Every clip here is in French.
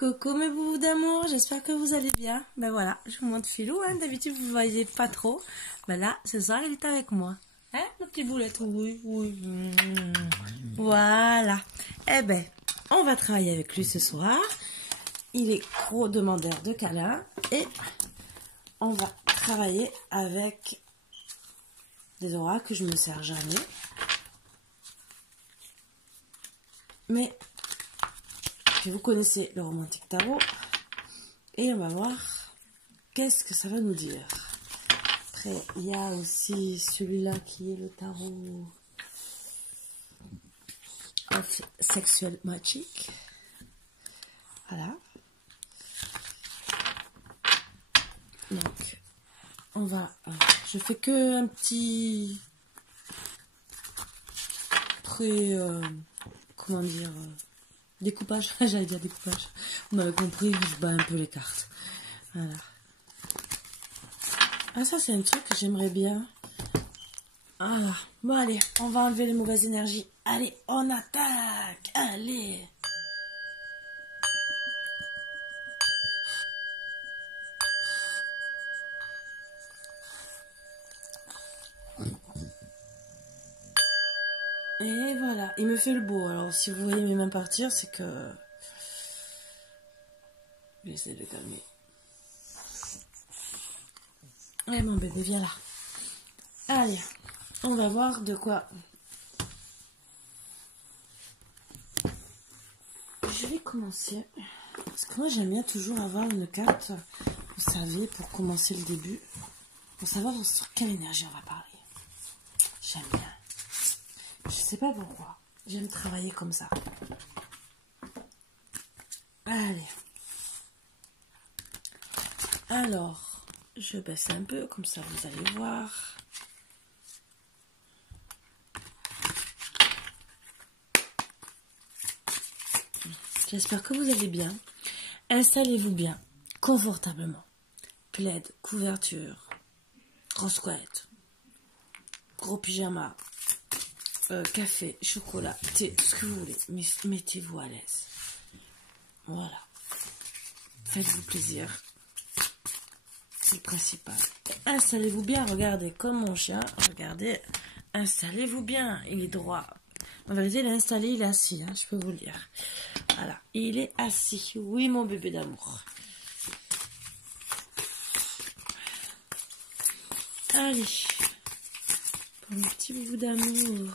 Coucou mes boubous d'amour, j'espère que vous allez bien. Ben voilà, je vous montre Philou, hein. D'habitude vous ne voyez pas trop. Ben là, ce soir il est avec moi. Hein, ma petite boulette? Oui, oui. Voilà. Eh ben, on va travailler avec lui ce soir. Il est gros demandeur de câlins. Et on va travailler avec des auras que je me sers jamais. Mais vous connaissez le romantique tarot et on va voir qu'est-ce que ça va nous dire. Après, il y a aussi celui-là qui est le tarot of Sexual Magic. Voilà. Donc, on va... je fais que un petit... comment dire... découpage, j'allais dire découpage. Vous m'avez compris, je bats un peu les cartes. Voilà. Ah, ça, c'est un truc que j'aimerais bien. Voilà. Bon, allez, on va enlever les mauvaises énergies. Allez, on attaque. Allez. Et voilà, il me fait le beau. Alors, si vous voyez mes mains partir, c'est que... j'essaie de le calmer. Allez, mon bébé, viens là. Allez, on va voir de quoi... Je vais commencer. Parce que moi, j'aime bien toujours avoir une carte, vous savez, pour commencer le début. Pour savoir sur quelle énergie on va parler. J'aime bien. Je sais pas pourquoi. J'aime travailler comme ça. Allez. Alors, je baisse un peu, comme ça vous allez voir. J'espère que vous allez bien. Installez-vous bien, confortablement. Plaid, couverture, grosse couette, gros pyjama, café, chocolat, thé, ce que vous voulez. Mais mettez-vous à l'aise. Voilà. Faites-vous plaisir. C'est le principal. Installez-vous bien. Regardez, comme mon chien. Regardez. Installez-vous bien. Il est droit. En vérité, il est installé, il est assis. Hein, je peux vous le dire. Voilà. Il est assis. Oui, mon bébé d'amour. Allez. Pour mon petit boubou d'amour.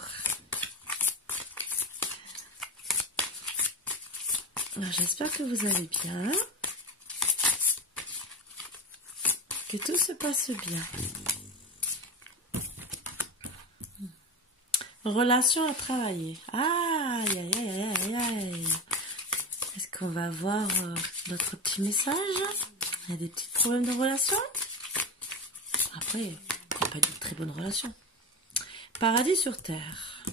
Alors, j'espère que vous allez bien. Que tout se passe bien. Relation à travailler. Aïe, aïe, aïe, aïe, aïe. Est-ce qu'on va voir notre petit message? Il y a des petits problèmes de relation? Après, il n'y a pas de très bonne relation. Paradis sur terre.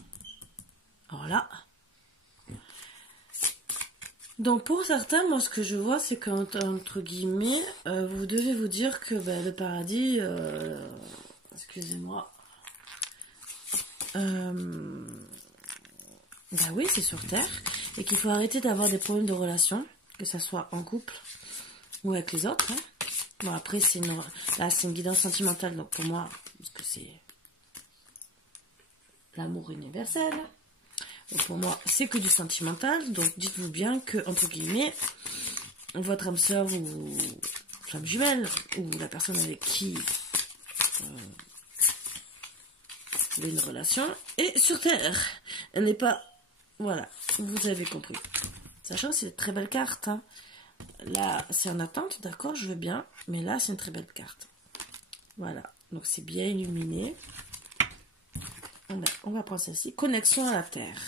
Alors là. Donc pour certains, moi ce que je vois, c'est qu'entre guillemets, vous devez vous dire que le paradis, excusez-moi, oui, c'est sur terre, et qu'il faut arrêter d'avoir des problèmes de relation, que ça soit en couple ou avec les autres. Hein. Bon, après, là, c'est une guidance sentimentale, donc pour moi, parce que c'est l'amour universel. Donc pour moi, c'est que du sentimental, donc dites-vous bien que, entre guillemets, votre âme sœur ou flamme jumelle, ou la personne avec qui vous avez une relation, est sur terre. Elle n'est pas... Voilà, vous avez compris. Sachant que c'est une très belle carte. Hein. Là, c'est en attente, d'accord, je veux bien. Mais là, c'est une très belle carte. Voilà, donc c'est bien illuminé. On va prendre celle-ci. Connexion à la terre.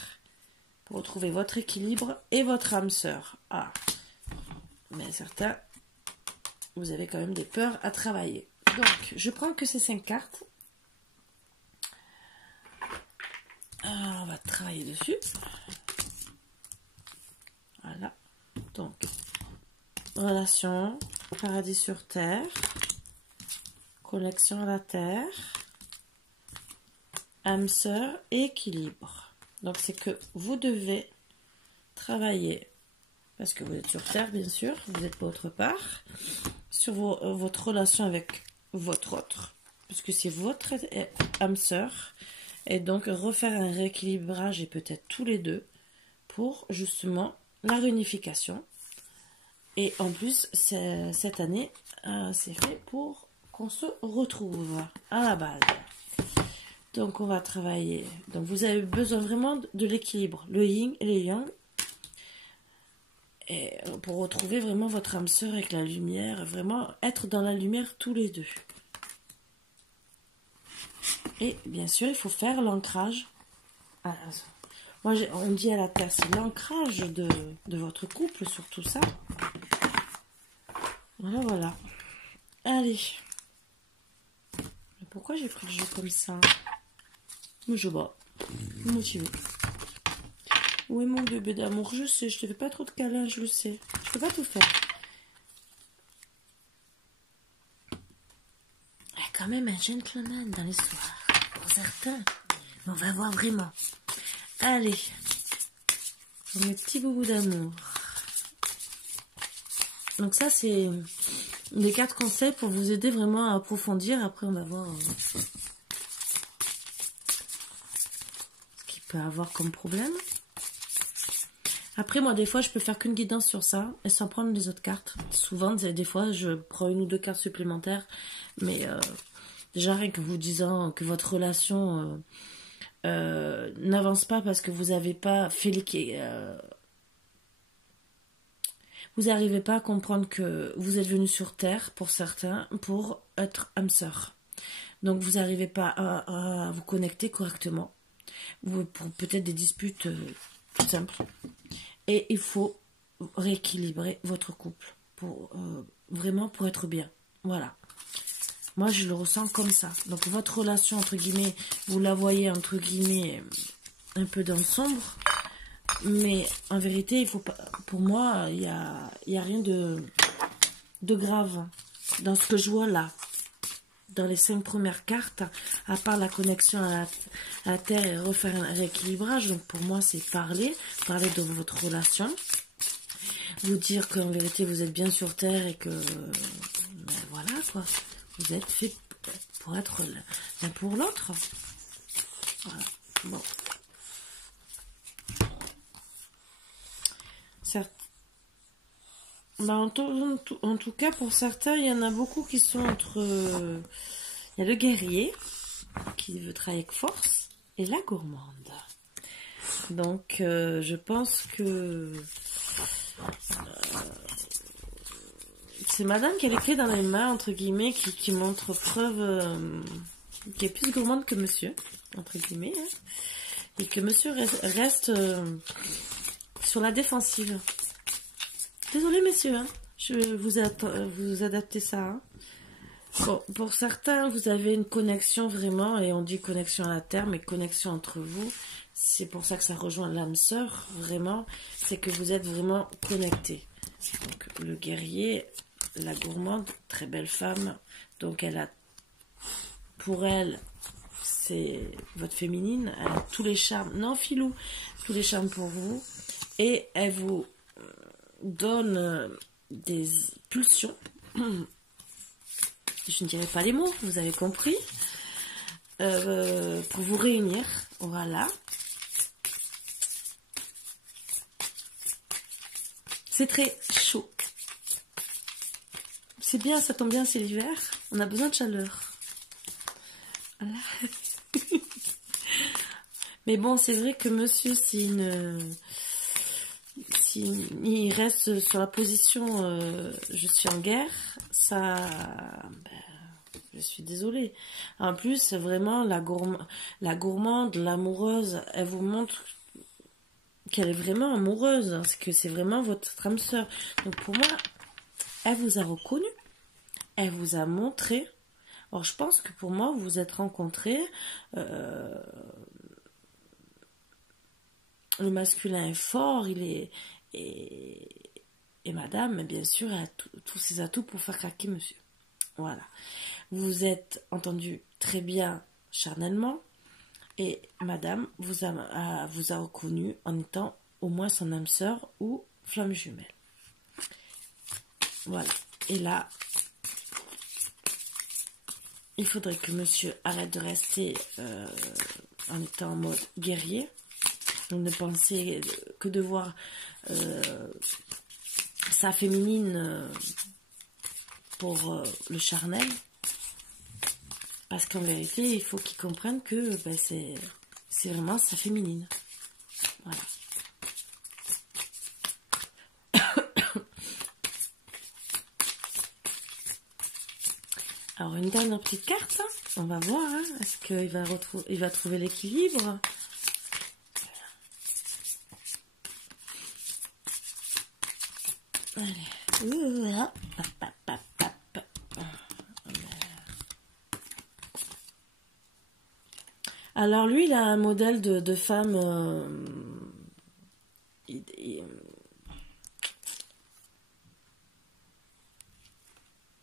Pour retrouver votre équilibre et votre âme sœur. Ah, mais certains, vous avez quand même des peurs à travailler. Donc, je prends que ces 5 cartes. Alors, on va travailler dessus. Voilà. Donc, relation, paradis sur terre, connexion à la terre, âme sœur, équilibre. Donc, c'est que vous devez travailler parce que vous êtes sur Terre, bien sûr, vous n'êtes pas autre part, sur votre relation avec votre autre, parce que c'est votre âme sœur, et donc refaire un rééquilibrage, et peut-être tous les deux, pour justement la réunification. Et en plus, cette année, c'est fait pour qu'on se retrouve à la base. Donc on va travailler. Donc vous avez besoin vraiment de l'équilibre, le yin et le yang, et pour retrouver vraiment votre âme sœur avec la lumière, vraiment être dans la lumière tous les deux. Et bien sûr, il faut faire l'ancrage. Moi, on dit à la terre, c'est l'ancrage de votre couple sur tout ça. Voilà, voilà. Allez. Mais pourquoi j'ai pris le jeu comme ça? Mais je bats. Motivé. Où est mon bébé d'amour? Je sais, je te fais pas trop de câlins, je le sais. Je peux pas tout faire. Il y a quand même un gentleman dans l'histoire. Pour certains. Mais on va voir vraiment. Allez. Pour mes petits boubous d'amour. Donc ça, c'est les 4 conseils pour vous aider vraiment à approfondir. Après, on va voir ce qu'il peut avoir comme problème. Après, moi, des fois, je peux faire qu'une guidance sur ça et sans prendre les autres cartes. Souvent, des fois, je prends 1 ou 2 cartes supplémentaires. Mais déjà, rien que vous disant que votre relation n'avance pas parce que vous n'avez pas fait vous n'arrivez pas à comprendre que vous êtes venu sur Terre, pour certains, pour être âme sœur. Donc, vous n'arrivez pas à vous connecter correctement. Pour peut-être des disputes simples. Et il faut rééquilibrer votre couple. Vraiment pour être bien. Voilà. Moi, je le ressens comme ça. Donc, votre relation, entre guillemets, vous la voyez, entre guillemets, un peu dans le sombre. Mais en vérité, il faut pas, pour moi, il y a rien de grave dans ce que je vois là. Dans les 5 premières cartes, à part la connexion à la Terre et refaire un rééquilibrage. Donc pour moi, c'est parler de votre relation. Vous dire qu'en vérité, vous êtes bien sur Terre et que, ben voilà quoi, vous êtes fait pour être l'un pour l'autre. Voilà. Bon. Certes. Bah, en tout cas, pour certains, il y en a beaucoup qui sont entre... il y a le guerrier, qui veut travailler avec force, et la gourmande. Donc, je pense que... c'est madame qui a les clés dans les mains, entre guillemets, qui montre preuve... qui est plus gourmande que monsieur, entre guillemets. Hein, et que monsieur reste sur la défensive. Désolée, messieurs, hein, je vous adaptez ça. Hein. Bon, pour certains, vous avez une connexion vraiment, et on dit connexion à la terre, mais connexion entre vous. C'est pour ça que ça rejoint l'âme sœur, vraiment. C'est que vous êtes vraiment connectés. Donc, le guerrier, la gourmande, très belle femme. Donc, pour elle, c'est votre féminine. Elle a tous les charmes. Non, filou, tous les charmes pour vous. Et elle vous donne des pulsions. Je ne dirai pas les mots, vous avez compris. Pour vous réunir. Voilà. C'est très chaud. C'est bien, ça tombe bien, c'est l'hiver. On a besoin de chaleur. Voilà. Mais bon, c'est vrai que monsieur, s'il reste sur la position je suis en guerre, ça... je suis désolée. En plus, vraiment, la gourmande, l'amoureuse, elle vous montre qu'elle est vraiment amoureuse. C'est que c'est vraiment votre âme sœur. Donc pour moi, elle vous a reconnu. Elle vous a montré. Alors je pense que pour moi, vous vous êtes rencontrés. Le masculin est fort, et madame, bien sûr, elle a tous ses atouts pour faire craquer monsieur. Voilà. Vous vous êtes entendu très bien charnellement, et madame vous a reconnu en étant au moins son âme sœur ou flamme jumelle. Voilà. Et là, il faudrait que monsieur arrête de rester en étant en mode guerrier. Donc ne penser que de voir sa féminine pour le charnel. Parce qu'en vérité, il faut qu'il comprenne que ben, c'est vraiment sa féminine. Voilà. Alors, une dernière petite carte. On va voir. Hein, est-ce qu'il va trouver l'équilibre? Allez. Alors lui, il a un modèle de femme.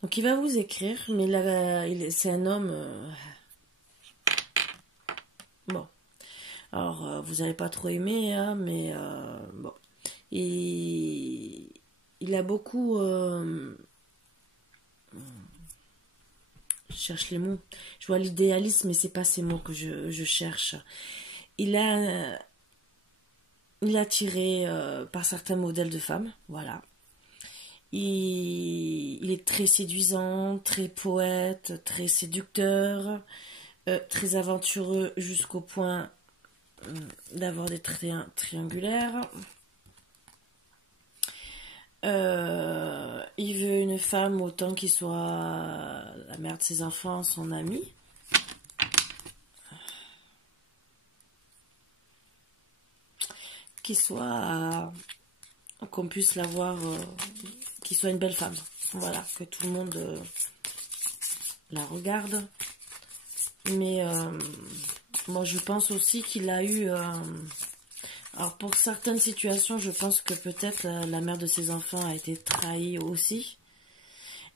Donc il va vous écrire, mais c'est un homme. Bon. Alors vous n'allez pas trop aimer, hein, mais bon. Il a beaucoup. Je cherche les mots. Je vois l'idéalisme, mais c'est pas ces mots que je cherche. Il est attiré par certains modèles de femmes, voilà. Il est très séduisant, très poète, très séducteur, très aventureux jusqu'au point d'avoir des traits triangulaires. Il veut une femme autant qu'il soit la mère de ses enfants, son ami. Qu'on puisse la voir, qu'il soit une belle femme. Voilà, que tout le monde la regarde. Mais moi, je pense aussi qu'il a eu... alors, pour certaines situations, je pense que peut-être la mère de ses enfants a été trahie aussi.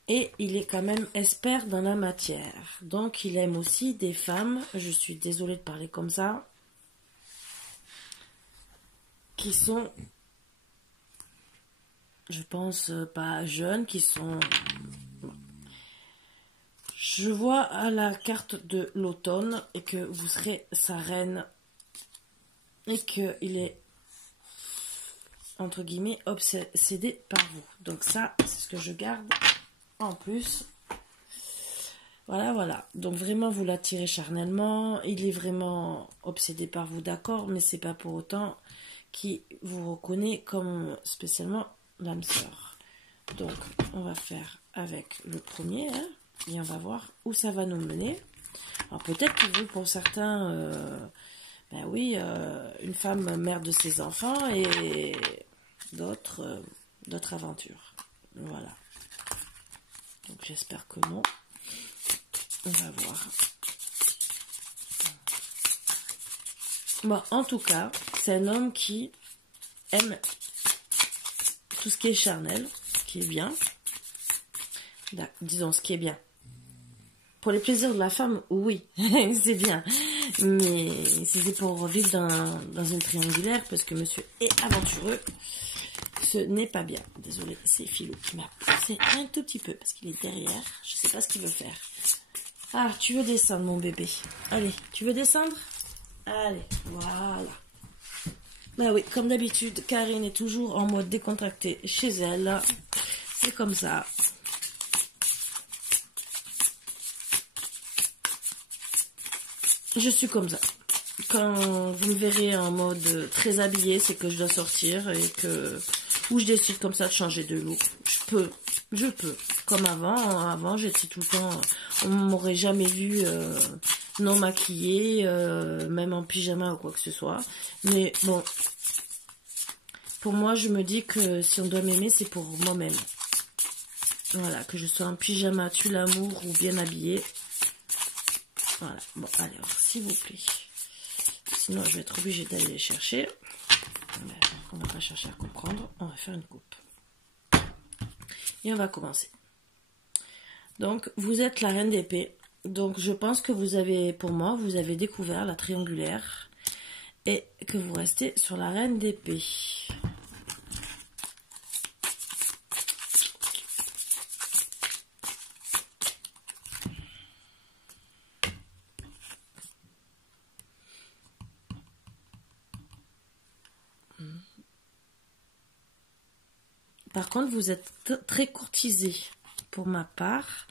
Et il est quand même expert dans la matière. Donc, il aime aussi des femmes, je suis désolée de parler comme ça, qui sont, je pense, pas jeunes, qui sont... Je vois à la carte de l'automne et que vous serez sa reine et qu'il est, entre guillemets, obsédé par vous. Donc ça, c'est ce que je garde en plus. Voilà, voilà. Donc vraiment, vous l'attirez charnellement. Il est vraiment obsédé par vous, d'accord, mais c'est pas pour autant qu'il vous reconnaît comme spécialement l'âme sœur. Donc, on va faire avec le premier, hein, et on va voir où ça va nous mener. Alors peut-être que vous, pour certains, ben oui, une femme mère de ses enfants et d'autres aventures. Voilà. Donc j'espère que non. On va voir. Bon, en tout cas, c'est un homme qui aime tout ce qui est charnel, ce qui est bien. Disons, ce qui est bien. Pour les plaisirs de la femme, oui, c'est bien. Mais si c'est pour vivre dans une triangulaire, parce que monsieur est aventureux, ce n'est pas bien. Désolée, c'est Philou qui m'a poussé un tout petit peu, parce qu'il est derrière. Je sais pas ce qu'il veut faire. Ah, tu veux descendre, mon bébé? Allez, tu veux descendre? Allez, voilà. Ben oui, comme d'habitude, Karine est toujours en mode décontracté chez elle. C'est comme ça. Je suis comme ça. Quand vous me verrez en mode très habillée, c'est que je dois sortir et que... Ou je décide comme ça de changer de look. Je peux. Comme avant. Avant, j'étais tout le temps... On m'aurait jamais vu non maquillée, même en pyjama ou quoi que ce soit. Mais bon, pour moi, je me dis que si on doit m'aimer, c'est pour moi-même. Voilà, que je sois en pyjama, tue l'amour ou bien habillée. Voilà, bon, allez, alors, s'il vous plaît. Sinon, je vais être obligée d'aller les chercher. Mais on va pas chercher à comprendre. On va faire une coupe. Et on va commencer. Donc, vous êtes la reine d'épée. Donc, je pense que vous avez, pour moi, vous avez découvert la triangulaire. Et que vous restez sur la reine d'épée. Par contre, vous êtes très courtisé. Pour ma part,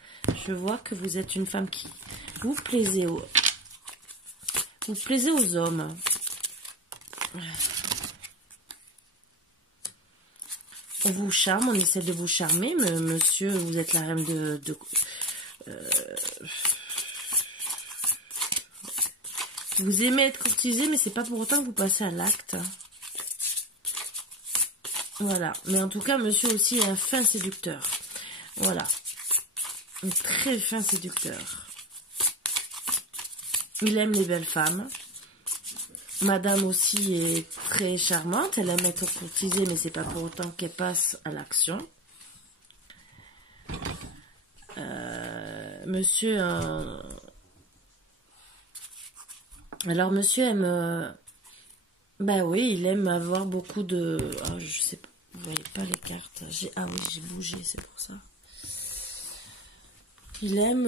je vois que vous êtes une femme qui vous plaisez aux hommes. On vous charme, on essaie de vous charmer, mais monsieur, vous êtes la reine vous aimez être courtisé, mais c'est pas pour autant que vous passez à l'acte. Voilà. Mais en tout cas, monsieur aussi est un fin séducteur. Voilà. Un très fin séducteur. Il aime les belles femmes. Madame aussi est très charmante. Elle aime être courtisée, mais c'est pas pour autant qu'elle passe à l'action. Monsieur... Alors, monsieur aime... Bah oui, il aime avoir beaucoup de... Oh, je sais pas, vous voyez pas les cartes. Ah oui, j'ai bougé, c'est pour ça. Il aime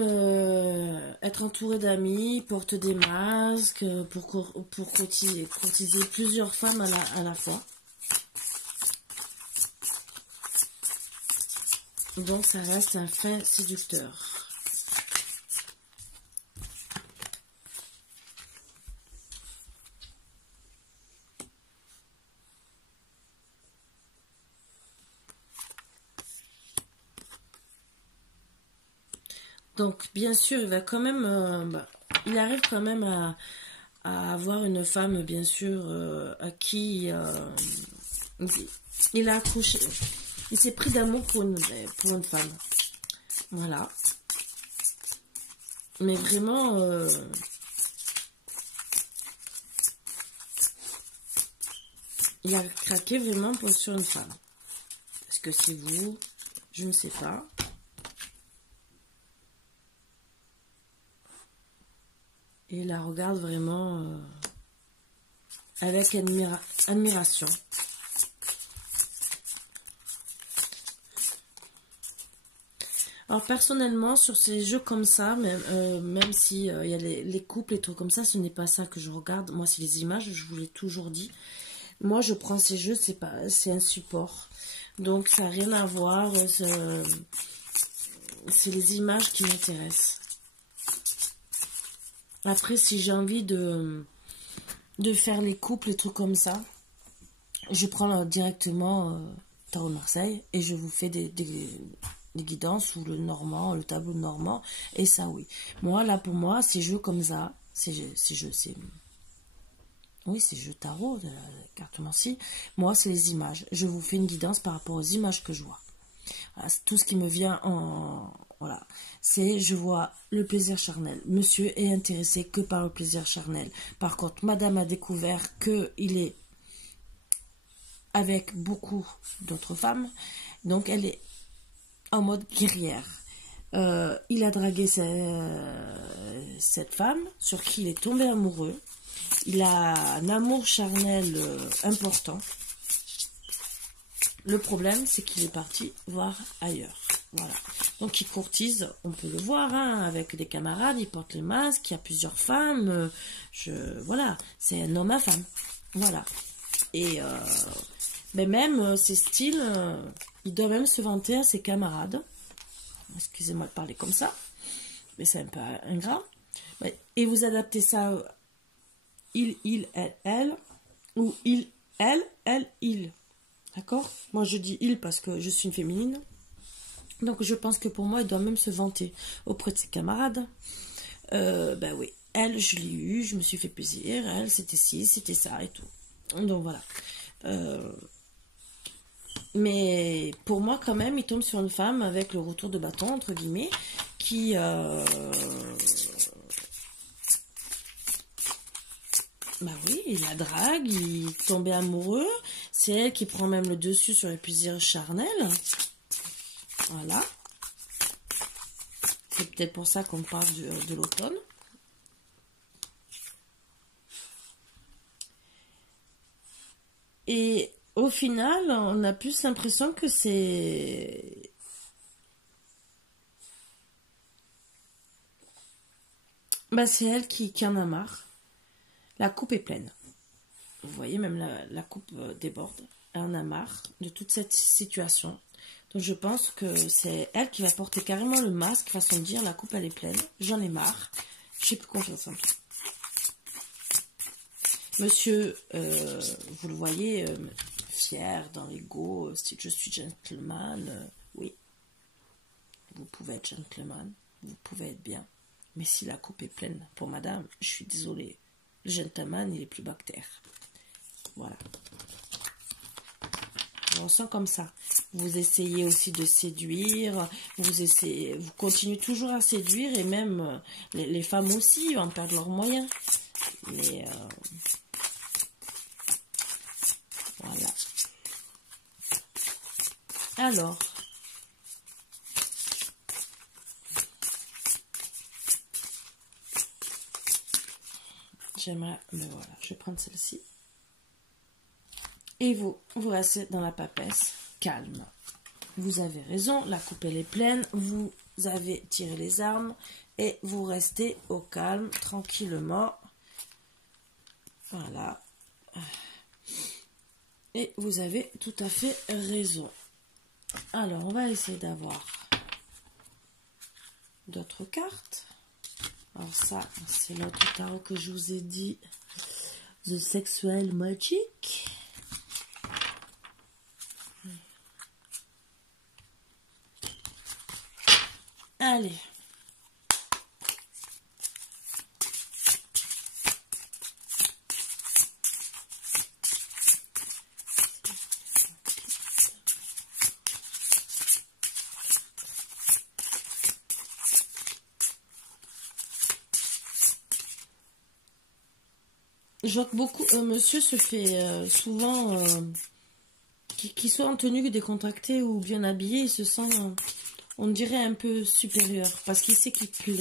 être entouré d'amis, porte des masques pour courtiser plusieurs femmes à la fois. Donc ça reste un fin séducteur. Donc, bien sûr, il va quand même... il arrive quand même à avoir une femme, bien sûr, à qui il a accroché. Il s'est pris d'amour pour une femme. Voilà. Mais vraiment... il a craqué vraiment sur une femme. Est-ce que c'est vous? Je ne sais pas. Et il la regarde vraiment avec admiration. Alors personnellement, sur ces jeux comme ça, même si il y a les couples et trucs comme ça, ce n'est pas ça que je regarde. Moi, c'est les images, je vous l'ai toujours dit. Moi, je prends ces jeux, c'est un support. Donc, ça n'a rien à voir. C'est les images qui m'intéressent. Après, si j'ai envie de faire les couples, les trucs comme ça, je prends directement Tarot Marseille et je vous fais des guidances ou le normand, le tableau normand. Et ça, oui. Moi, là, pour moi, ces jeux comme ça, oui, c'est jeu tarot, de la cartomancie. Moi, c'est les images. Je vous fais une guidance par rapport aux images que je vois. Voilà, tout ce qui me vient en... Voilà. C'est, je vois le plaisir charnel. Monsieur est intéressé que par le plaisir charnel. Par contre, madame a découvert qu'il est avec beaucoup d'autres femmes. Donc, elle est en mode guerrière. Il a dragué cette femme sur qui il est tombé amoureux. Il a un amour charnel important. Le problème, c'est qu'il est parti voir ailleurs. Voilà. Donc, il courtise, on peut le voir, hein, avec des camarades, il porte les masques, il y a plusieurs femmes. Voilà, c'est un homme à femme. Voilà. Et mais même ses styles, il doit même se vanter à ses camarades. Excusez-moi de parler comme ça, mais c'est un peu ingrat. Et vous adaptez ça, il, elle, ou il, elle, il. D'accord? Moi, je dis il parce que je suis une féminine. Donc, je pense que pour moi, il doit même se vanter auprès de ses camarades. Ben oui, elle, je l'ai eu, je me suis fait plaisir. Elle, c'était ci, c'était ça et tout. Donc, voilà. Mais pour moi, quand même, il tombe sur une femme avec le retour de bâton, entre guillemets, qui... Bah oui, il la drague, il tombait amoureux. C'est elle qui prend même le dessus sur les plaisirs charnels. Voilà. C'est peut-être pour ça qu'on parle de l'automne. Et au final, on a plus l'impression que c'est... Bah c'est elle qui en a marre. La coupe est pleine. Vous voyez, même la coupe déborde. Elle en a marre de toute cette situation. Donc je pense que c'est elle qui va porter carrément le masque, façon de dire, la coupe elle est pleine, j'en ai marre, j'ai plus confiance en toi. Monsieur, vous le voyez, fier, dans l'ego, je suis gentleman, oui, vous pouvez être gentleman, vous pouvez être bien, mais si la coupe est pleine pour madame, je suis désolée, le gentleman il est plus bactère, voilà. On sent comme ça. Vous essayez aussi de séduire, vous continuez toujours à séduire et même les femmes aussi en perdent leurs moyens. Mais voilà. Alors, j'aimerais, mais voilà, je vais prendre celle-ci. Et vous restez dans la papesse, calme. Vous avez raison, la coupe elle est pleine, vous avez tiré les armes et vous restez au calme, tranquillement. Voilà. Et vous avez tout à fait raison. Alors, on va essayer d'avoir d'autres cartes. Alors ça, c'est l'autre tarot que je vous ai dit, The Sexual Magic. Allez. Je vois que beaucoup, monsieur se fait souvent, qu'il soit en tenue décontractée ou bien habillé, il se sent, on dirait, un peu supérieur, parce qu'il sait qu'il plaît.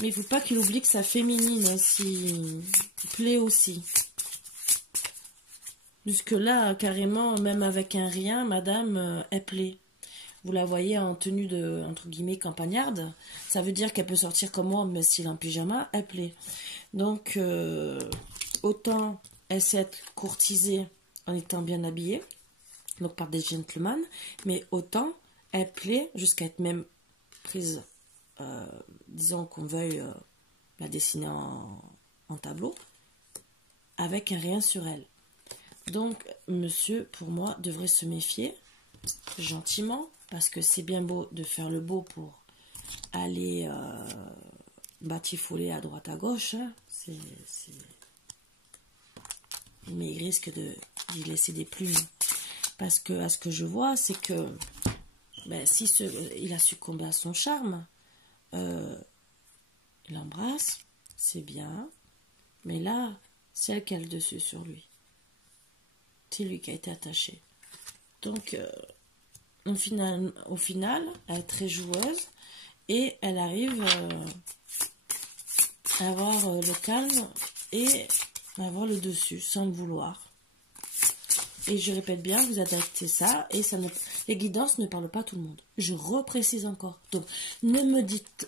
Mais il ne faut pas qu'il oublie que sa féminine, s'il plaît aussi. Jusque-là, carrément, même avec un rien, madame, elle plaît. Vous la voyez en tenue de, entre guillemets, campagnarde. Ça veut dire qu'elle peut sortir comme moi, mais s'il est en pyjama, elle plaît. Donc, autant elle sait être courtisée en étant bien habillée, donc par des gentlemen, mais autant elle plaît jusqu'à être même prise, disons qu'on veuille la dessiner en tableau, avec un rien sur elle. Donc, monsieur, pour moi, devrait se méfier gentiment, parce que c'est bien beau de faire le beau pour aller batifoler à droite à gauche, hein. Mais il risque d'y laisser des plumes. Parce que, à ce que je vois, c'est que ben, si il a succombé à son charme, il l'embrasse, c'est bien, mais là, c'est elle qui a le dessus sur lui. C'est lui qui a été attaché. Donc, au final, elle est très joueuse et elle arrive à avoir le calme et à avoir le dessus sans le vouloir. Et je répète bien, vous adaptez ça et les guidances ne parlent pas à tout le monde. Je reprécise encore. Donc, ne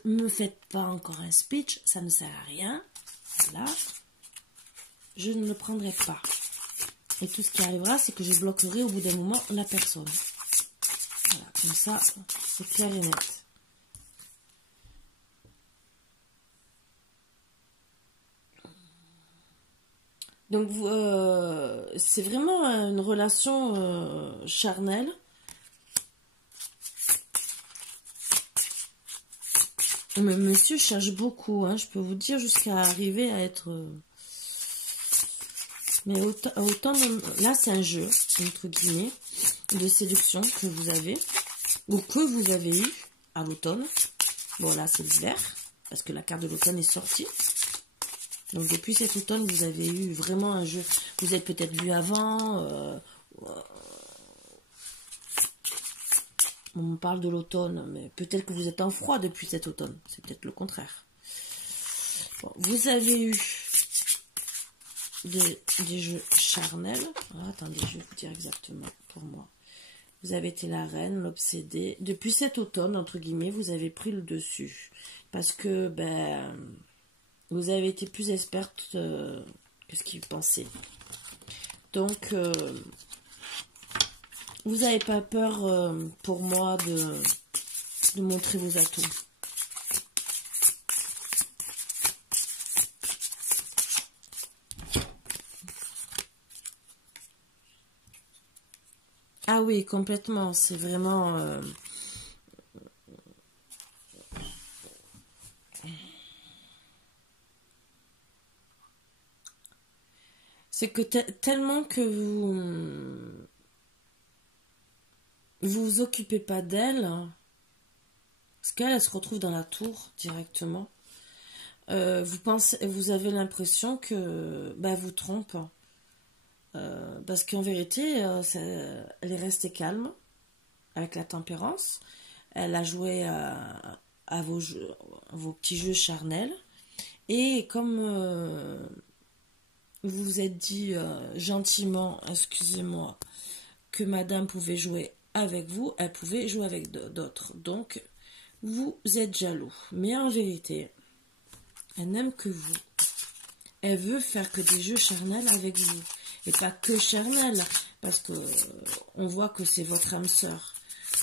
me faites pas encore un speech, ça ne sert à rien. Voilà. Je ne le prendrai pas. Et tout ce qui arrivera, c'est que je bloquerai au bout d'un moment la personne. Voilà, comme ça, c'est clair et net. Donc, c'est vraiment une relation charnelle. Mais monsieur cherche beaucoup, hein, je peux vous dire, jusqu'à arriver à être... Mais autant là, c'est un jeu, entre guillemets, de séduction que vous avez, ou que vous avez eu à l'automne. Bon, là, c'est l'hiver, parce que la carte de l'automne est sortie. Donc, depuis cet automne, vous avez eu vraiment un jeu. Vous avez peut-être vu avant. On parle de l'automne, mais peut-être que vous êtes en froid depuis cet automne. C'est peut-être le contraire. Bon, vous avez eu des jeux charnels. Ah, attendez, je vais vous dire exactement pour moi. Vous avez été la reine, l'obsédée. Depuis cet automne, entre guillemets, vous avez pris le dessus. Parce que, ben, vous avez été plus experte que ce qu'il pensait. Donc, Vous n'avez pas peur pour moi de montrer vos atouts. Ah oui, complètement. C'est vraiment... c'est que tellement que vous occupez pas d'elle, parce qu'elle elle se retrouve dans la tour directement. Vous avez l'impression que elle vous trompe. Parce qu'en vérité, elle est restée calme avec la tempérance. Elle a joué à vos petits jeux charnels. Et comme vous vous êtes dit gentiment, excusez-moi, que madame pouvait jouer avec vous, elle pouvait jouer avec d'autres. Donc, vous êtes jaloux. Mais en vérité, elle n'aime que vous. Elle veut faire que des jeux charnels avec vous. Et pas que charnel, parce que on voit que c'est votre âme sœur.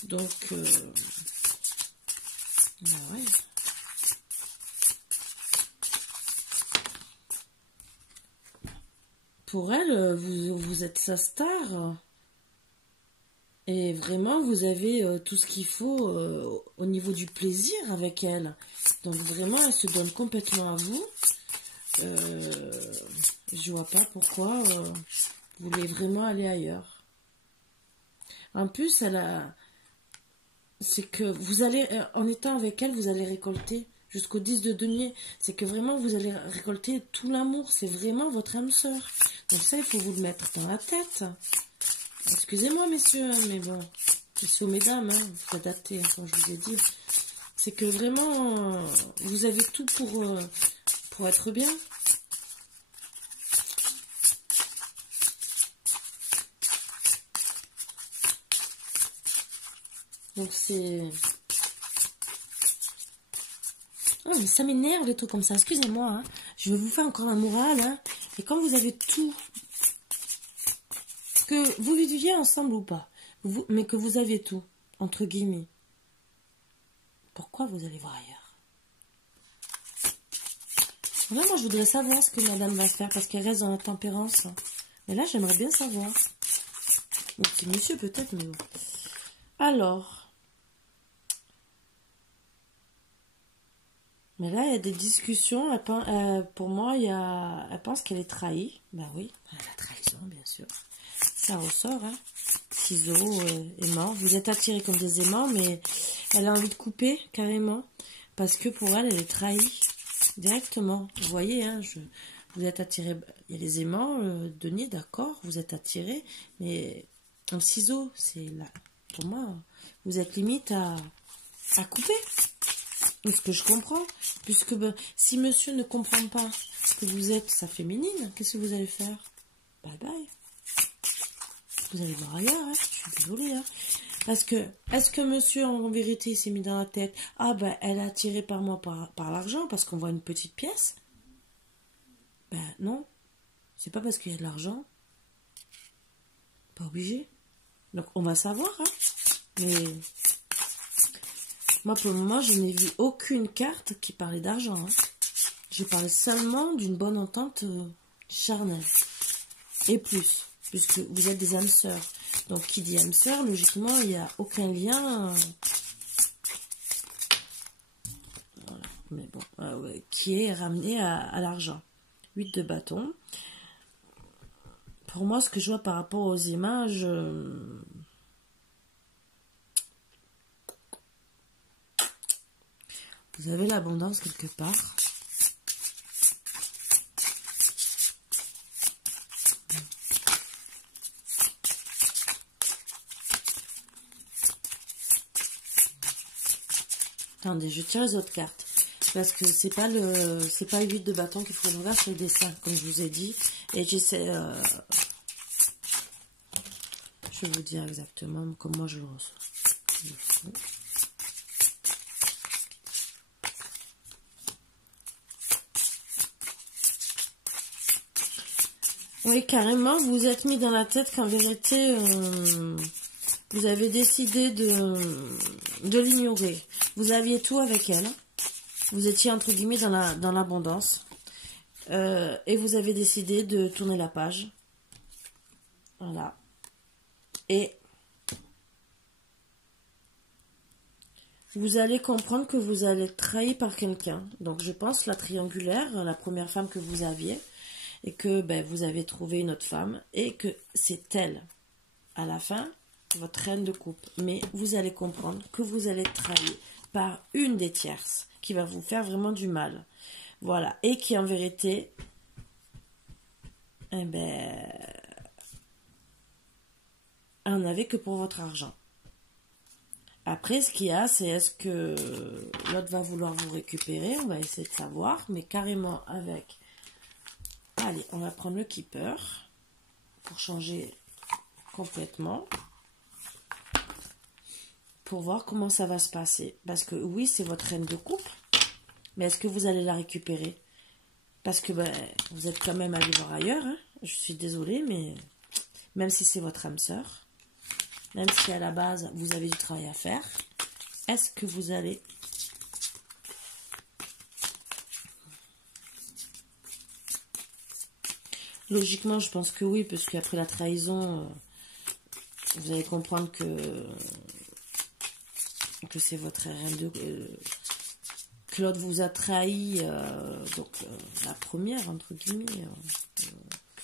Donc, ouais. Pour elle, vous êtes sa star. Et vraiment, vous avez tout ce qu'il faut au niveau du plaisir avec elle. Donc vraiment, elle se donne complètement à vous. Je vois pas pourquoi vous voulez vraiment aller ailleurs. En plus, c'est que vous allez, en étant avec elle, vous allez récolter jusqu'au 10 de denier. C'est que vraiment, vous allez récolter tout l'amour. C'est vraiment votre âme sœur. Donc ça, il faut vous le mettre dans la tête. Excusez-moi, messieurs, mais bon, messieurs, mesdames, hein, vous adaptez, hein, comme je vous ai dit. C'est que vraiment, vous avez tout pour être bien. Donc c'est... Oh, mais ça m'énerve les trucs comme ça, excusez-moi. Hein. Je vais vous faire encore la morale. Hein. Et quand vous avez tout, que vous viviez ensemble ou pas, mais que vous avez tout, entre guillemets, pourquoi vous allez voir ailleurs? Là, moi, je voudrais savoir ce que madame va faire, parce qu'elle reste dans la tempérance. Hein. Mais là, j'aimerais bien savoir. Donc, c'est monsieur peut-être, mais bon. Alors... Mais là, il y a des discussions. Pour moi, elle pense qu'elle est trahie. Ben oui, la trahison, bien sûr. Ça ressort, hein. Ciseaux, aimants. Vous êtes attirés comme des aimants, mais elle a envie de couper, carrément. Parce que pour elle, elle est trahie. Directement. Vous voyez, hein, vous êtes attirés. Il y a les aimants, denier, d'accord, vous êtes attirés. Mais un ciseau, c'est là. Pour moi, vous êtes limite à couper. Ce que je comprends, puisque si monsieur ne comprend pas que vous êtes sa féminine, qu'est-ce que vous allez faire? Bye bye. Vous allez voir ailleurs, hein. Je suis désolée. Hein. Parce que, est-ce que monsieur, en vérité, s'est mis dans la tête, ah ben, elle est attirée par moi par l'argent, parce qu'on voit une petite pièce? Ben non, c'est pas parce qu'il y a de l'argent. Pas obligé. Donc on va savoir, hein. Mais... moi, pour le moment, je n'ai vu aucune carte qui parlait d'argent. Hein. J'ai parlé seulement d'une bonne entente charnelle. Et plus, puisque vous êtes des âmes sœurs. Donc, qui dit âme sœur, logiquement, il n'y a aucun lien. Voilà. Mais bon, ouais, qui est ramené à l'argent. 8 de bâton. Pour moi, ce que je vois par rapport aux images... vous avez l'abondance quelque part. Attendez, je tire les autres cartes. Parce que c'est pas le 8 de bâton qu'il faut ouvrir sur le dessin, comme je vous ai dit. Et j'essaie... je vais vous dire exactement comment je le reçois. Oui, carrément, vous vous êtes mis dans la tête qu'en vérité, Vous avez décidé de l'ignorer. Vous aviez tout avec elle. Vous étiez, entre guillemets, dans l'abondance. Et vous avez décidé de tourner la page. Voilà. Et vous allez comprendre que vous allez être trahi par quelqu'un. Donc, je pense la triangulaire, la première femme que vous aviez. Et que vous avez trouvé une autre femme. Et que c'est elle, à la fin, votre reine de coupe. Mais vous allez comprendre que vous allez être trahi par une des tierces qui va vous faire vraiment du mal. Voilà. Et qui, en vérité, en avait que pour votre argent. Après, ce qu'il y a, c'est est-ce que l'autre va vouloir vous récupérer? On va essayer de savoir, mais carrément avec... Allez, on va prendre le keeper pour changer complètement. Pour voir comment ça va se passer. Parce que oui, c'est votre reine de coupe, mais est-ce que vous allez la récupérer? Parce que vous êtes quand même allé voir ailleurs. Hein. Je suis désolée, mais même si c'est votre âme sœur, même si à la base vous avez du travail à faire, est-ce que vous allez... Logiquement, je pense que oui, parce qu'après la trahison, vous allez comprendre que c'est votre reine de... Claude vous a trahi, la première, entre guillemets,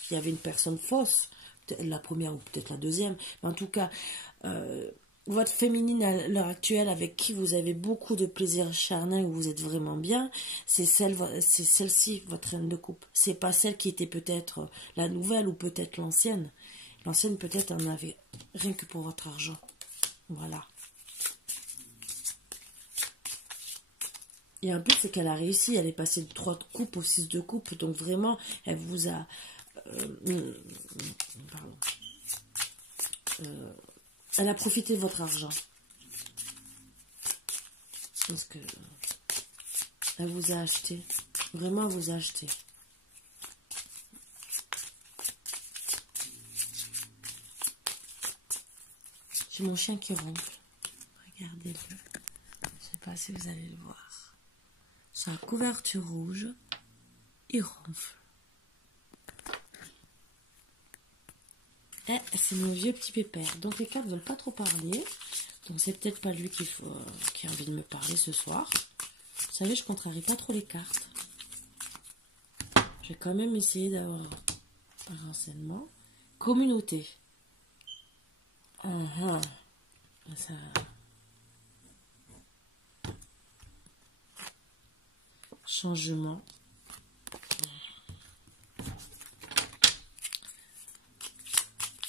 il y avait une personne fausse, la première ou peut-être la deuxième, mais en tout cas, votre féminine à l'heure actuelle, avec qui vous avez beaucoup de plaisir charnel, où vous êtes vraiment bien, c'est celle-ci, votre reine de coupe. C'est pas celle qui était peut-être la nouvelle ou peut-être l'ancienne. L'ancienne peut-être en avait rien que pour votre argent. Voilà. Et un peu, c'est qu'elle a réussi. Elle est passée de 3 de coupe au 6 de coupe. Donc, vraiment, elle vous a... elle a profité de votre argent. Parce que... elle vous a acheté. Vraiment, elle vous a acheté. J'ai mon chien qui ronfle. Regardez-le. Je ne sais pas si vous allez le voir. Sur la couverture rouge, il ronfle. C'est mon vieux petit pépère. Donc les cartes ne veulent pas trop parler. Donc c'est peut-être pas lui qui a envie de me parler ce soir. Vous savez, je contrarie pas trop les cartes. Je vais quand même essayer d'avoir un renseignement. Communauté. Ça... Changement.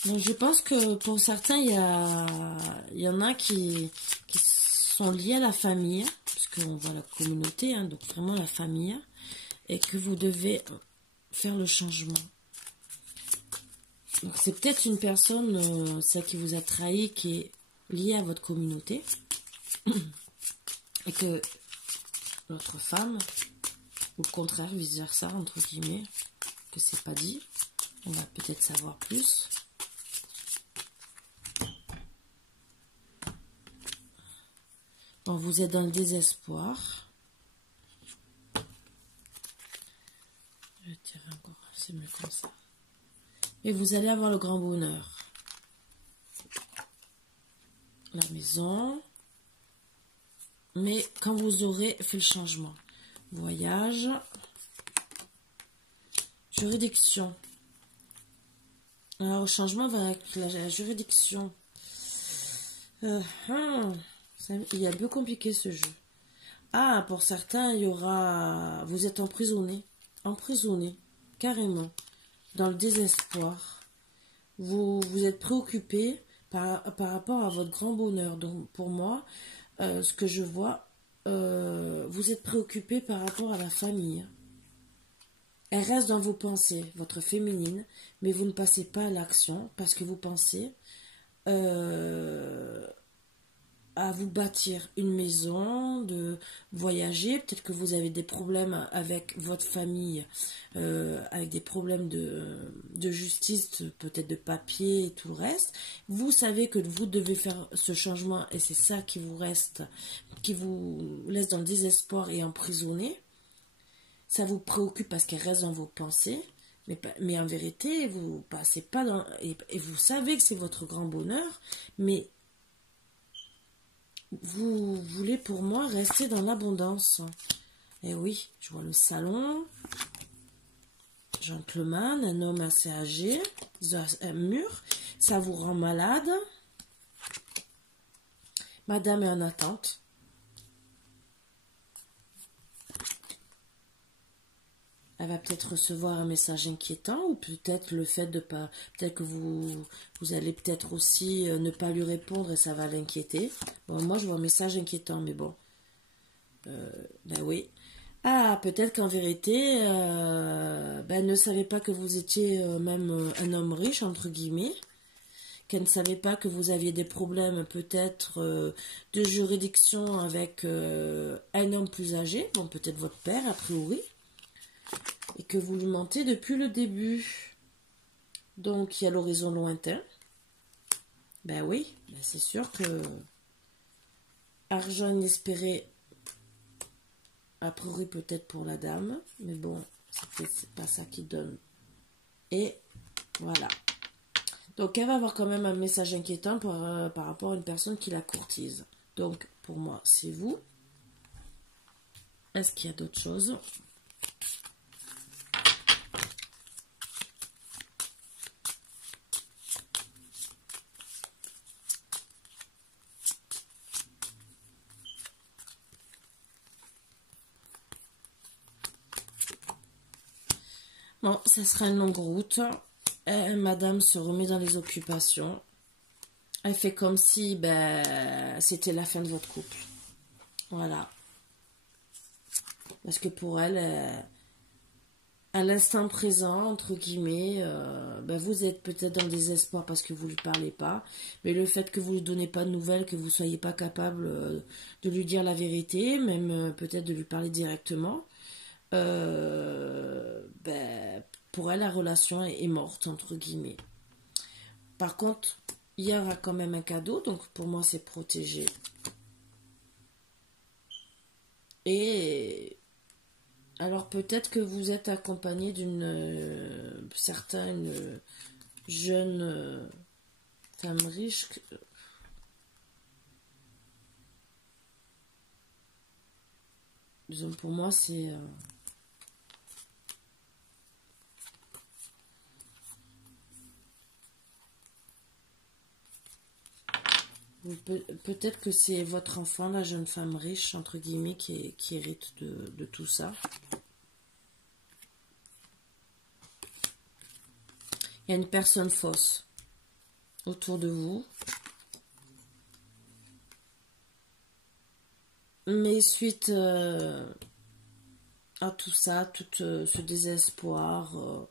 Donc je pense que pour certains, il y en a qui sont liés à la famille, puisqu'on voit la communauté, hein, donc vraiment la famille, et que vous devez faire le changement. Donc c'est peut-être une personne, celle qui vous a trahi, qui est liée à votre communauté, et que l'autre femme, ou le contraire, vice-versa, entre guillemets, que c'est pas dit, on va peut-être savoir plus. Bon, vous êtes dans le désespoir. Je vais tirer encore, c'est mieux comme ça. Et vous allez avoir le grand bonheur. La maison. Mais quand vous aurez fait le changement. Voyage. Juridiction. Alors, le changement va avec la juridiction. Il est un peu compliqué ce jeu. Ah, pour certains, il y aura... Vous êtes emprisonné. Emprisonné. Carrément. Dans le désespoir. Vous êtes préoccupé par rapport à votre grand bonheur. Donc, pour moi, ce que je vois, vous êtes préoccupé par rapport à la famille. Elle reste dans vos pensées, votre féminine, mais vous ne passez pas à l'action parce que vous pensez à vous bâtir une maison, de voyager. Peut-être que vous avez des problèmes avec votre famille, avec des problèmes de justice, peut-être de papier et tout le reste. Vous savez que vous devez faire ce changement et c'est ça qui vous reste, qui vous laisse dans le désespoir et emprisonné. Ça vous préoccupe parce qu'elle reste dans vos pensées. Mais en vérité, vous passez pas dans... Et vous savez que c'est votre grand bonheur, mais vous voulez pour moi rester dans l'abondance. Et oui, je vois le salon, gentleman, un homme assez âgé, un mur, ça vous rend malade. Madame est en attente. Elle va peut-être recevoir un message inquiétant ou peut-être le fait de pas... Peut-être que vous allez peut-être aussi ne pas lui répondre et ça va l'inquiéter. Bon, moi, je vois un message inquiétant, mais bon. Ben oui. Ah, peut-être qu'en vérité, elle ne savait pas que vous étiez même un homme riche, entre guillemets. Qu'elle ne savait pas que vous aviez des problèmes peut-être de juridiction avec un homme plus âgé. Bon, peut-être votre père, a priori. Et que vous lui mentez depuis le début. Donc, il y a l'horizon lointain. Ben oui, ben c'est sûr que argent inespéré, a priori peut-être pour la dame, mais bon, c'est pas ça qui donne. Et voilà. Donc, elle va avoir quand même un message inquiétant par rapport à une personne qui la courtise. Donc, pour moi, c'est vous. Est-ce qu'il y a d'autres choses ? Bon, ça sera une longue route. Madame se remet dans les occupations. Elle fait comme si c'était la fin de votre couple. Voilà. Parce que pour elle, à l'instant présent, entre guillemets, vous êtes peut-être dans le désespoir parce que vous ne lui parlez pas. Mais le fait que vous ne lui donnez pas de nouvelles, que vous ne soyez pas capable de lui dire la vérité, même peut-être de lui parler directement, pour elle, la relation est morte, entre guillemets. Par contre, il y aura quand même un cadeau, donc pour moi, c'est protégé. Et alors, peut-être que vous êtes accompagné d'une certaine jeune femme riche. Disons, pour moi, c'est... Peut-être que c'est votre enfant, la jeune femme riche, entre guillemets, qui hérite de tout ça. Il y a une personne fausse autour de vous. Mais suite à tout ça, tout ce désespoir,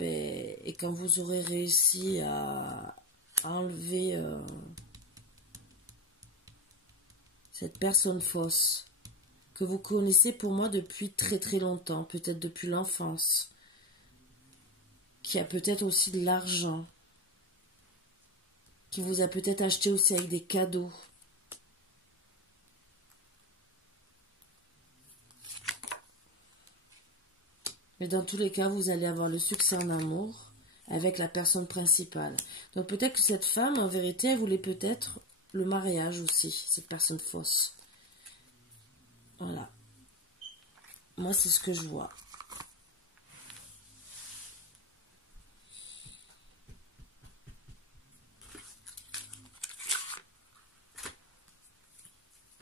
et quand vous aurez réussi à enlever cette personne fausse que vous connaissez pour moi depuis très très longtemps, peut-être depuis l'enfance, qui a peut-être aussi de l'argent, qui vous a peut-être acheté aussi avec des cadeaux. Mais dans tous les cas, vous allez avoir le succès en amour avec la personne principale. Donc peut-être que cette femme, en vérité, elle voulait peut-être le mariage aussi, cette personne fausse. Voilà. Moi, c'est ce que je vois.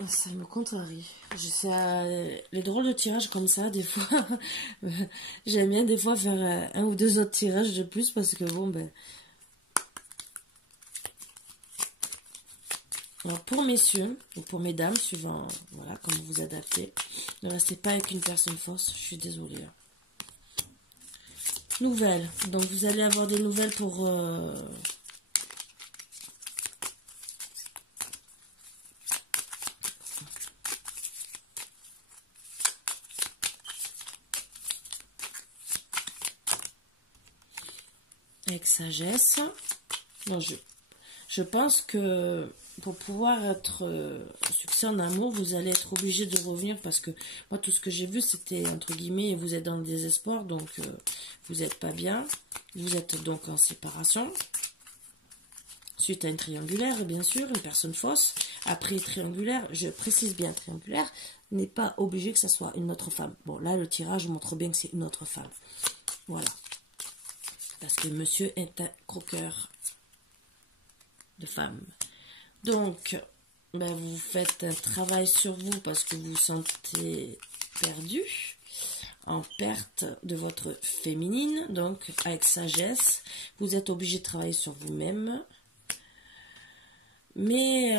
Ça me contrarie. Les drôles de tirages comme ça, des fois, j'aime bien des fois faire un ou deux autres tirages de plus parce que bon, Alors pour messieurs, ou pour mesdames, suivant, voilà, comment vous adaptez, ne restez pas avec une personne fausse, je suis désolée. Nouvelles. Donc vous allez avoir des nouvelles pour... avec sagesse. Non, je pense que pour pouvoir être succès en amour, vous allez être obligé de revenir parce que moi, tout ce que j'ai vu, c'était entre guillemets, vous êtes dans le désespoir, donc vous n'êtes pas bien. Vous êtes donc en séparation. Suite à une triangulaire, bien sûr, une personne fausse. Après triangulaire, je précise bien triangulaire, n'est pas obligé que ce soit une autre femme. Bon, là, le tirage montre bien que c'est une autre femme. Voilà. Parce que monsieur est un croqueur de femme. Donc, ben, vous faites un travail sur vous parce que vous vous sentez perdu, en perte de votre féminine. Donc, avec sagesse, vous êtes obligé de travailler sur vous-même. Mais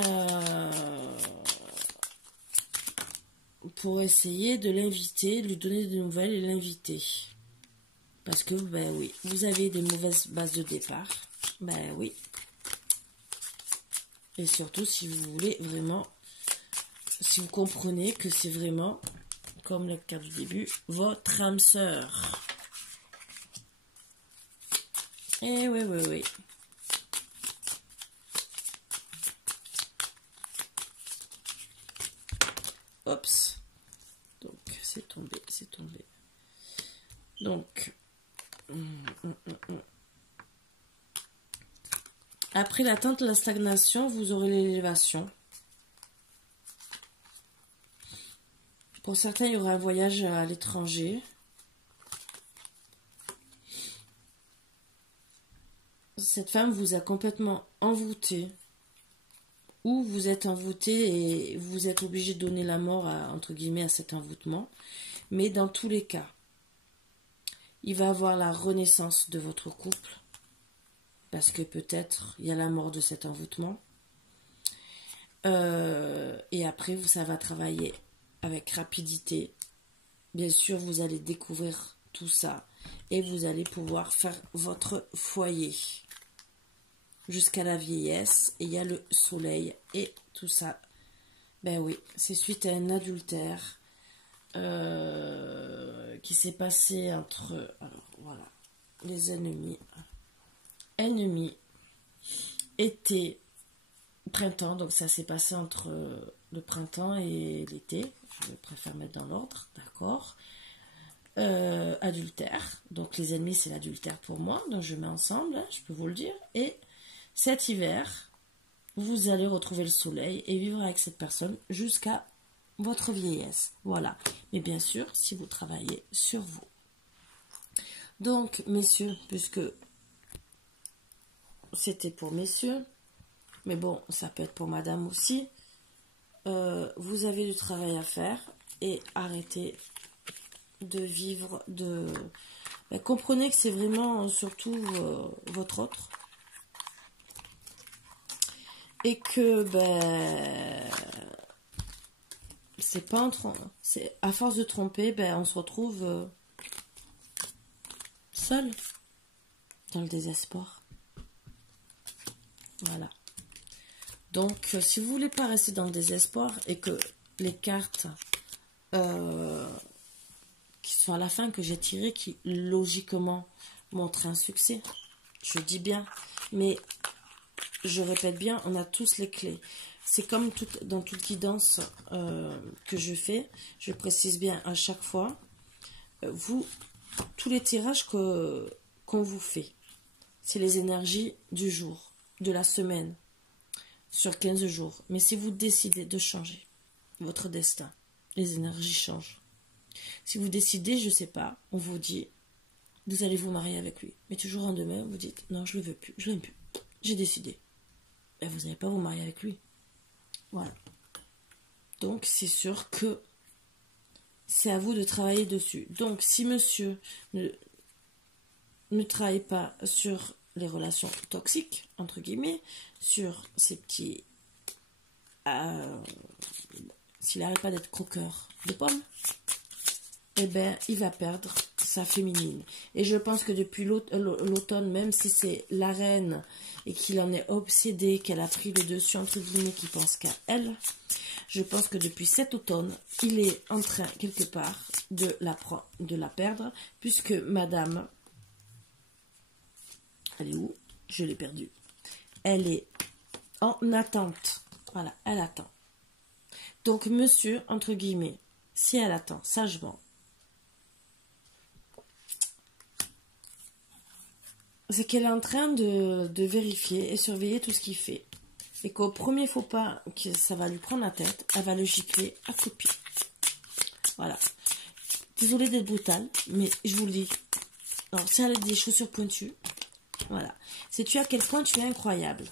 pour essayer de l'inviter, lui donner des nouvelles et l'inviter. Parce que, ben oui, vous avez des mauvaises bases de départ. Ben oui. Et surtout, si vous voulez vraiment, si vous comprenez que c'est vraiment, comme le cas du début, votre âme sœur. Eh oui, oui, oui. Oups. Donc, c'est tombé, c'est tombé. Donc, après l'attente de la stagnation, vous aurez l'élévation. Pour certains, il y aura un voyage à l'étranger. Cette femme vous a complètement envoûté. Ou vous êtes envoûté et vous êtes obligé de donner la mort, entre guillemets, à cet envoûtement. Mais dans tous les cas, il va y avoir la renaissance de votre couple. Parce que peut-être il y a la mort de cet envoûtement. Et après, ça va travailler avec rapidité. Bien sûr, vous allez découvrir tout ça. Et vous allez pouvoir faire votre foyer. Jusqu'à la vieillesse. Et il y a le soleil et tout ça. Ben oui, c'est suite à un adultère qui s'est passé entre... Alors, voilà. Les ennemis. Ennemis. Été. Printemps. Donc ça s'est passé entre le printemps et l'été. Je préfère mettre dans l'ordre. D'accord. Adultère. Donc les ennemis, c'est l'adultère pour moi. Donc je mets ensemble. Hein, je peux vous le dire. Et... cet hiver, vous allez retrouver le soleil et vivre avec cette personne jusqu'à votre vieillesse. Voilà. Mais bien sûr, si vous travaillez sur vous. Donc, messieurs, puisque c'était pour messieurs, mais bon, ça peut être pour madame aussi, vous avez du travail à faire et arrêtez de vivre de... Ben, comprenez que c'est vraiment surtout votre autre. Et que, ben, c'est pas c'est à force de tromper, ben, on se retrouve seul dans le désespoir. Voilà. Donc, si vous voulez pas rester dans le désespoir et que les cartes qui sont à la fin que j'ai tirées, qui logiquement montrent un succès, je dis bien, mais je répète bien, on a tous les clés. C'est comme dans toute guidance que je fais. Je précise bien à chaque fois. Tous les tirages qu'on vous fait, c'est les énergies du jour, de la semaine, sur 15 jours. Mais si vous décidez de changer votre destin, les énergies changent. Si vous décidez, je ne sais pas, on vous dit, vous allez vous marier avec lui. Mais toujours en demain, vous dites, non, je ne le veux plus, je l'aime plus. J'ai décidé. Et vous n'allez pas vous marier avec lui. Voilà. Donc, c'est sûr que c'est à vous de travailler dessus. Donc, si monsieur ne travaille pas sur les relations toxiques, entre guillemets, sur ces petits... s'il n'arrête pas d'être croqueur de pommes, eh ben, il va perdre sa féminine. Et je pense que depuis l'automne, même si c'est la reine et qu'il en est obsédé, qu'elle a pris le dessus, entre guillemets, qui pense qu'à elle, je pense que depuis cet automne, il est en train, quelque part, de la perdre, puisque madame Elle est où? Je l'ai perdue. Elle est en attente. Voilà, elle attend. Donc, monsieur, entre guillemets, si elle attend sagement, c'est qu'elle est en train de vérifier et surveiller tout ce qu'il fait. Et qu'au premier faux pas, que ça va lui prendre la tête, elle va le gicler à coups de pied. Voilà. Désolée d'être brutale, mais je vous le dis. Alors, si elle a des chaussures pointues, voilà. Sais-tu à quel point tu es incroyable?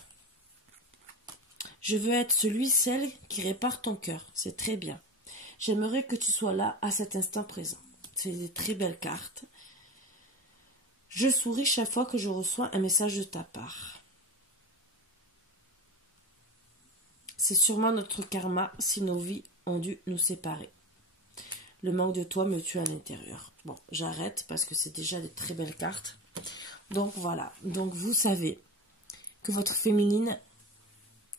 Je veux être celle qui répare ton cœur. C'est très bien. J'aimerais que tu sois là à cet instant présent. C'est des très belles cartes. Je souris chaque fois que je reçois un message de ta part. C'est sûrement notre karma si nos vies ont dû nous séparer. Le manque de toi me tue à l'intérieur. Bon, j'arrête parce que c'est déjà des très belles cartes. Donc voilà. Donc vous savez que votre féminine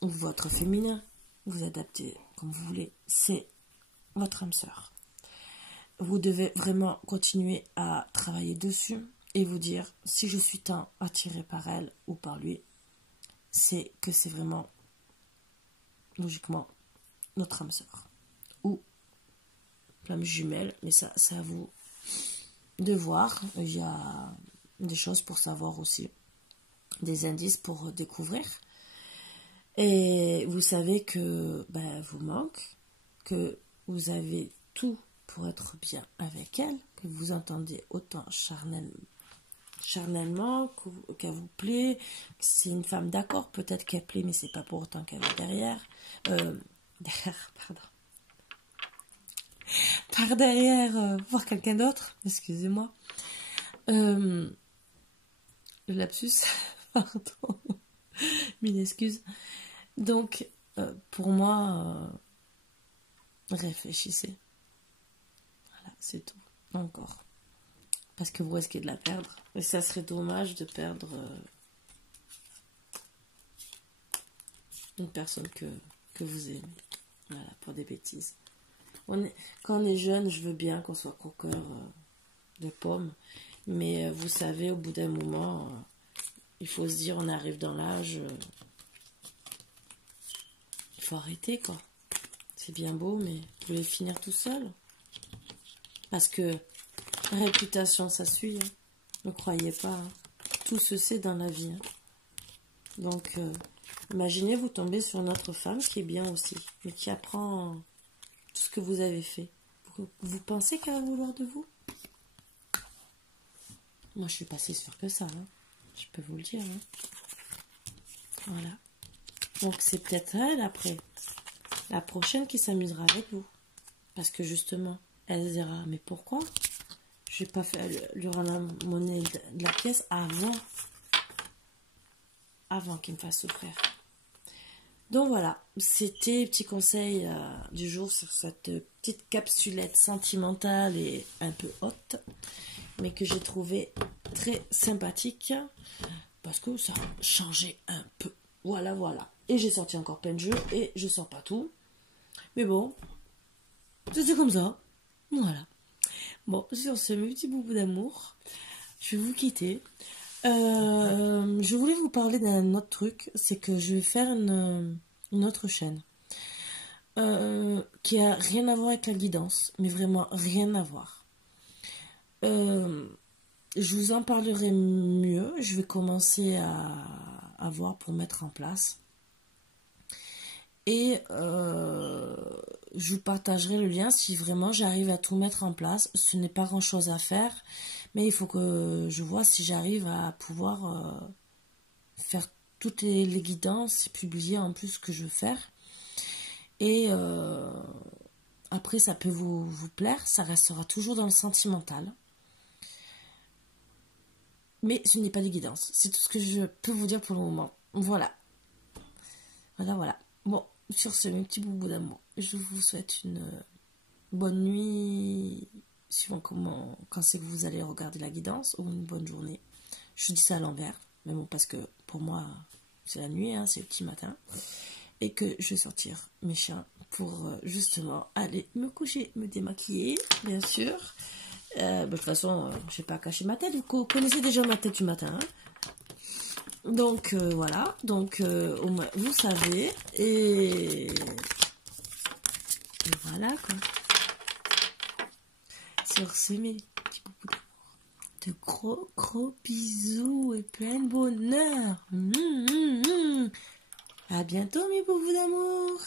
ou votre féminin, vous adaptez comme vous voulez, c'est votre âme sœur. Vous devez vraiment continuer à travailler dessus et vous dire si je suis tant attirée par elle ou par lui, c'est que c'est vraiment logiquement notre âme sœur ou flamme jumelle, mais ça c'est à vous de voir. Il y a des choses pour savoir aussi, des indices pour découvrir. Et vous savez que vous manque, que vous avez tout pour être bien avec elle, que vous entendez autant charnellement, qu'elle vous plaît, que c'est une femme d'accord, peut-être qu'elle plaît, mais c'est pas pour autant qu'elle est derrière. Par derrière, voir quelqu'un d'autre, excusez-moi. Le lapsus, pardon, mille excuses. Donc, pour moi, réfléchissez. Voilà, c'est tout. Encore. Parce que vous risquez de la perdre. Et ça serait dommage de perdre une personne que vous aimez. Voilà, pour des bêtises. Quand on est jeune, je veux bien qu'on soit croqueur de pommes. Mais vous savez, au bout d'un moment, il faut se dire, on arrive dans l'âge... il faut arrêter, quoi. C'est bien beau, mais vous voulez finir tout seul. Parce que la réputation, ça suit. Hein. Ne croyez pas. Hein. Tout se sait dans la vie. Hein. Donc, imaginez vous tomber sur une autre femme qui est bien aussi, mais qui apprend tout ce que vous avez fait. Vous pensez qu'elle va vouloir de vous? Moi, je suis pas si sûre que ça. Hein. Je peux vous le dire. Hein. Voilà. Donc, c'est peut-être elle, après, la prochaine qui s'amusera avec vous. Parce que, justement, elle dira, mais pourquoi je n'ai pas fait lui rendre la monnaie de la pièce avant qu'il me fasse souffrir. Donc, voilà. C'était les petits conseils du jour sur cette petite capsulette sentimentale et un peu haute, mais que j'ai trouvé très sympathique parce que ça a changé un peu. Voilà, voilà. Et j'ai sorti encore plein de jeux et je sors pas tout. Mais bon, c'était comme ça. Voilà. Bon, sur ce petit boubou d'amour, je vais vous quitter. Je voulais vous parler d'un autre truc. C'est que je vais faire une autre chaîne. Qui a rien à voir avec la guidance. Mais vraiment rien à voir. Je vous en parlerai mieux. Je vais commencer à voir pour mettre en place. Et je vous partagerai le lien si vraiment j'arrive à tout mettre en place. Ce n'est pas grand chose à faire, mais il faut que je vois si j'arrive à pouvoir faire toutes les guidances et publier en plus ce que je veux faire. Et après ça peut vous plaire, ça restera toujours dans le sentimental. Mais ce n'est pas des guidances, c'est tout ce que je peux vous dire pour le moment. Voilà. Voilà. Bon, sur ce, mes petits boubous d'amour, je vous souhaite une bonne nuit, suivant quand c'est que vous allez regarder la guidance, ou une bonne journée. Je dis ça à l'envers, mais bon, parce que pour moi, c'est la nuit, hein, c'est le petit matin, et que je vais sortir mes chiens pour justement aller me coucher, me démaquiller, bien sûr. De toute façon, je n'ai pas caché ma tête, vous connaissez déjà ma tête du matin, hein. Donc voilà, donc au moins vous savez, et voilà quoi. Sur ce, mes petits beaucoup d'amour, de gros bisous et plein de bonheur. À bientôt mes beaucoup d'amour.